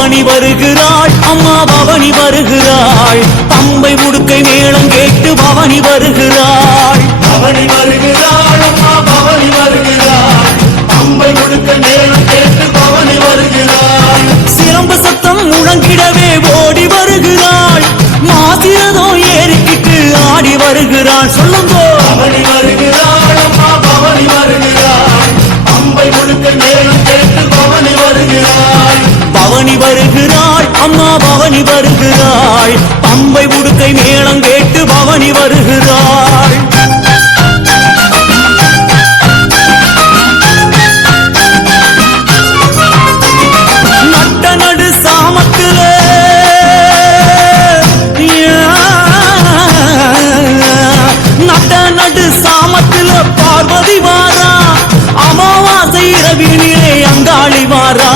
பவனி வருகிறாள் அம்மா பவனி வருகிறாள் பம்பை முடுக்கை மேளம் கேட்டு பவனி வருகிறாள் பவனி வருகிறாள் அம்மா பவனி வருகிறாள் பம்பை முடுக்கை மேளம் கேட்டு பவனி வருகிறாள் சிலம்பு சத்தம் முழங்கிடவே ஓடி வருகிறாள் மாசிரதோ ஏறிக்கிட்டு ஆடி வருகிறாள் சொல்லுங்கோ பவனி வருகிறாள் அம்மா பவனி வருகிறாள் பம்பை முடுக்கை மேளம் கேட்டு பவனி வருகிறாள் பவனி வருகிறாள் அம்மா பவனி வருகிறாள் பம்பை முடுக்கை மேளம் கேட்டு பவனி வருகிறாள் நட்ட நடு சாமத்திலே நட்ட நடு சாமத்தில பார்வதி வாரா அமாவாசை இரவினிலே அங்காளி வாரா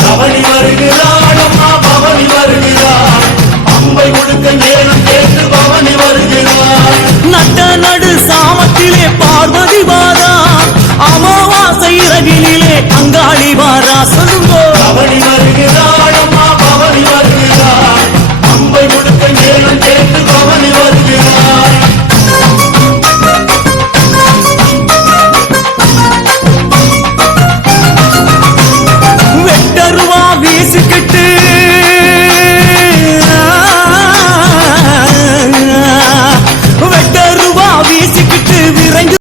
பவனி வருகிறாள் அம்மா பவனி வருகிறாள் பம்பை முடுக்கை மேளம் கேட்டு பவனி வருகிறாள் நட்ட நடு சாமத்திலே பார்வதி வாரா அமாவாசை இரவினிலே அங்காளி வாரா சொல்லுங்கோ பவனி வருகிறாள் அம்மா பவனி வருகிறாள் பம்பை முடுக்கை மேளம் கேட்டு